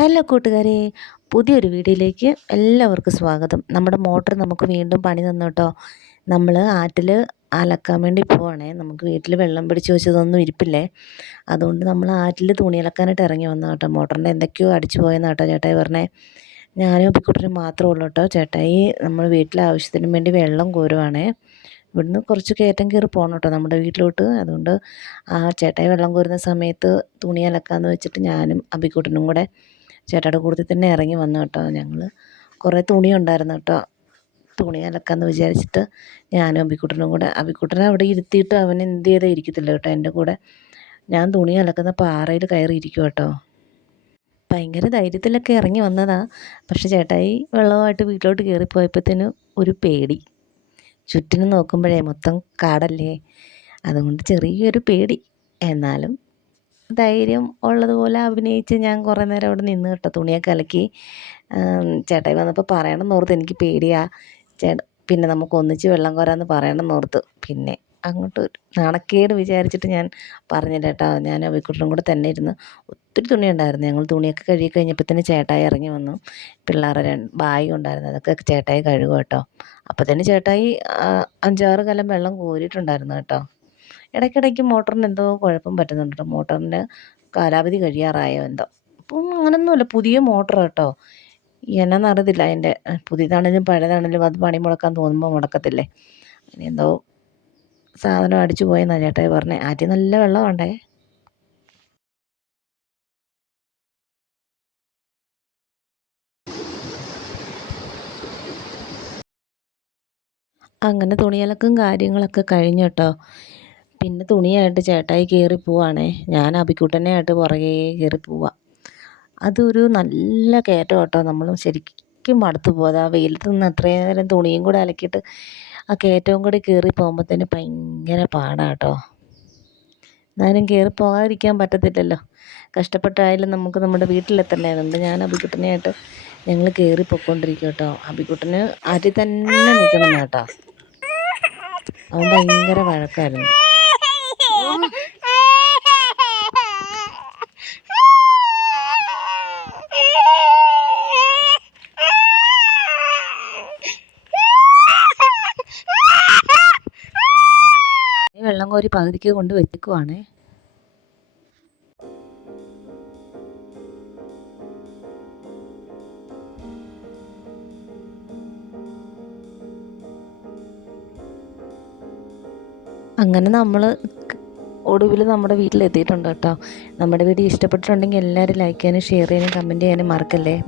Hello കൂട്ടുകാരെ, പുതിയൊരു വീഡിയോയിലേക്ക് എല്ലാവർക്കും സ്വാഗതം. നമ്മുടെ മോട്ടർ നമുക്ക് വീണ്ടും പണി തന്നു കേട്ടോ. നമ്മൾ ആറ്റിൽ അലക്കാൻ വേണ്ടി പോവാണേ. നമുക്ക് വീട്ടിൽ വെള്ളം പിടിച്ച് വെച്ചതൊന്നും ഇരിപ്പില്ലേ. അതുകൊണ്ട് നമ്മൾ ആറ്റിൽ തുണി അലക്കാനായിട്ട് ഇറങ്ങി വന്നു കേട്ടോ. മോട്ടറിൻ്റെ എന്തൊക്കെയോ അടിച്ചു പോയെന്ന് കേട്ടോ ചേട്ടായി പറഞ്ഞേ. ഞാനും ഉപ്പിക്കുട്ടനും മാത്രമേ ഉള്ളൂ കേട്ടോ. ചേട്ടായി നമ്മൾ വീട്ടിലെ ആവശ്യത്തിന് വേണ്ടി വെള്ളം കോരുവാണേ. ഇവിടുന്ന് കുറച്ച് കയറ്റം കയറി പോകണം കേട്ടോ നമ്മുടെ വീട്ടിലോട്ട്. അതുകൊണ്ട് ആ ചേട്ടായി വെള്ളം കോരുന്ന സമയത്ത് തുണി അലക്കാമെന്ന് വെച്ചിട്ട് ഞാനും അബിക്കുട്ടനും കൂടെ ചേട്ടായുടെ കൂട്ടത്തിൽ തന്നെ ഇറങ്ങി വന്നു കേട്ടോ. ഞങ്ങൾ കുറേ തുണി ഉണ്ടായിരുന്നു കേട്ടോ. തുണി അലക്കാമെന്ന് വിചാരിച്ചിട്ട് ഞാനും അബിക്കുട്ടനും കൂടെ, അബിക്കുട്ടനെ അവിടെ ഇരുത്തിയിട്ട് അവൻ എന്ത് ചെയ്താൽ ഇരിക്കത്തില്ല കേട്ടോ എൻ്റെ കൂടെ. ഞാൻ തുണി അലക്കുന്ന പാറയിൽ കയറി ഇരിക്കും കേട്ടോ. ഭയങ്കര ധൈര്യത്തിലൊക്കെ ഇറങ്ങി വന്നതാ. പക്ഷെ ചേട്ടായി വെള്ളമായിട്ട് വീട്ടിലോട്ട് കയറിപ്പോയപ്പോഴത്തേന് ഒരു പേടി. ചുറ്റിനും നോക്കുമ്പോഴേ മൊത്തം കാടല്ലേ, അതുകൊണ്ട് ചെറിയൊരു പേടി. എന്നാലും ധൈര്യം ഉള്ളതുപോലെ അഭിനയിച്ച് ഞാൻ കുറേ നേരം അവിടെ നിന്ന് കേട്ടോ. തുണിയൊക്കെ അലക്കി ചേട്ടായി വന്നപ്പോൾ പറയണമെന്നോർത്ത് എനിക്ക് പേടിയാ. പിന്നെ നമുക്ക് ഒന്നിച്ച് വെള്ളം കോരാമെന്ന് പറയണമെന്നോർത്ത് പിന്നെ അങ്ങോട്ട് നാണക്കേട് വിചാരിച്ചിട്ട് ഞാൻ പറഞ്ഞില്ല കേട്ടോ. ഞാൻ അവിക്കുട്ടനും കൂടെ തന്നെ ഇരുന്ന് ഒത്തിരി തുണി ഉണ്ടായിരുന്നു. ഞങ്ങൾ തുണിയൊക്കെ കഴുകി കഴിഞ്ഞപ്പോഴത്തേന് ചേട്ടായി ഇറങ്ങി വന്നു. പിള്ളേരുടെ ബാഗ് ഉണ്ടായിരുന്നു, അതൊക്കെ ചേട്ടായി കഴുകും കേട്ടോ. അപ്പോഴത്തേന് ചേട്ടായി 5-6 കലം വെള്ളം കോരിയിട്ടുണ്ടായിരുന്നു കേട്ടോ. ഇടയ്ക്കിടയ്ക്ക് മോട്ടറിന് എന്തോ കുഴപ്പം പറ്റുന്നുണ്ട് കേട്ടോ. മോട്ടറിൻ്റെ കാലാവധി കഴിയാറായോ എന്തോ. അപ്പം അങ്ങനൊന്നുമില്ല, പുതിയ മോട്ടർ കേട്ടോ. എന്നാന്നറിയത്തില്ല അതിൻ്റെ. പുതിയതാണെങ്കിലും പഴയതാണെങ്കിലും അത് പണി മുടക്കാൻ തോന്നുമ്പോൾ മുടക്കത്തില്ലേ. അങ്ങനെ എന്തോ സാധനം അടിച്ചു പോയെന്നാണ് ചേട്ടായി പറഞ്ഞത്. ആദ്യം നല്ല വെള്ളമുണ്ടേ. അങ്ങനെ തുണിയലക്കും കാര്യങ്ങളൊക്കെ കഴിഞ്ഞു കേട്ടോ. പിന്നെ തുണിയായിട്ട് ചേട്ടായി കയറി പോവാണേ. ഞാൻ അബിക്കുട്ടനെ ആയിട്ട് പുറകെ കയറി പോവാം. അതൊരു നല്ല കയറ്റം കേട്ടോ. നമ്മൾ ശരിക്കും മടുത്തു പോകും. ആ വെയിലത്ത് നിന്ന് അത്രയും നേരം തുണിയും കൂടെ അലക്കിയിട്ട് ആ കയറ്റവും കൂടി കയറി പോകുമ്പോഴത്തേന് ഭയങ്കര പാടാണ് കേട്ടോ. എന്നാലും കയറി പോകാതിരിക്കാൻ പറ്റത്തില്ലല്ലോ. കഷ്ടപ്പെട്ടായാലും നമുക്ക് നമ്മുടെ വീട്ടിലെത്തണ്ടേ. അതുകൊണ്ട് ഞാൻ അബിക്കുട്ടനെയായിട്ട് ഞങ്ങൾ കയറി പൊയ്ക്കൊണ്ടിരിക്കും കേട്ടോ. അബിക്കുട്ടന് ആറ്റിൽ തന്നെ നിൽക്കണം കേട്ടോ. അവൻ ഭയങ്കര വഴക്കായിരുന്നു. വെള്ളം കോരി പകുതിക്ക് കൊണ്ട് വെച്ചേക്കുവാണേ. അങ്ങനെ നമ്മൾ ഒടുവിൽ നമ്മുടെ വീട്ടിലെത്തിയിട്ടുണ്ട് കേട്ടോ. നമ്മുടെ വീഡിയോ ഇഷ്ടപ്പെട്ടിട്ടുണ്ടെങ്കിൽ എല്ലാവരും ലൈക്ക് ചെയ്യാനും ഷെയർ ചെയ്യാനും കമൻറ്റ് ചെയ്യാനും മറക്കല്ലേ.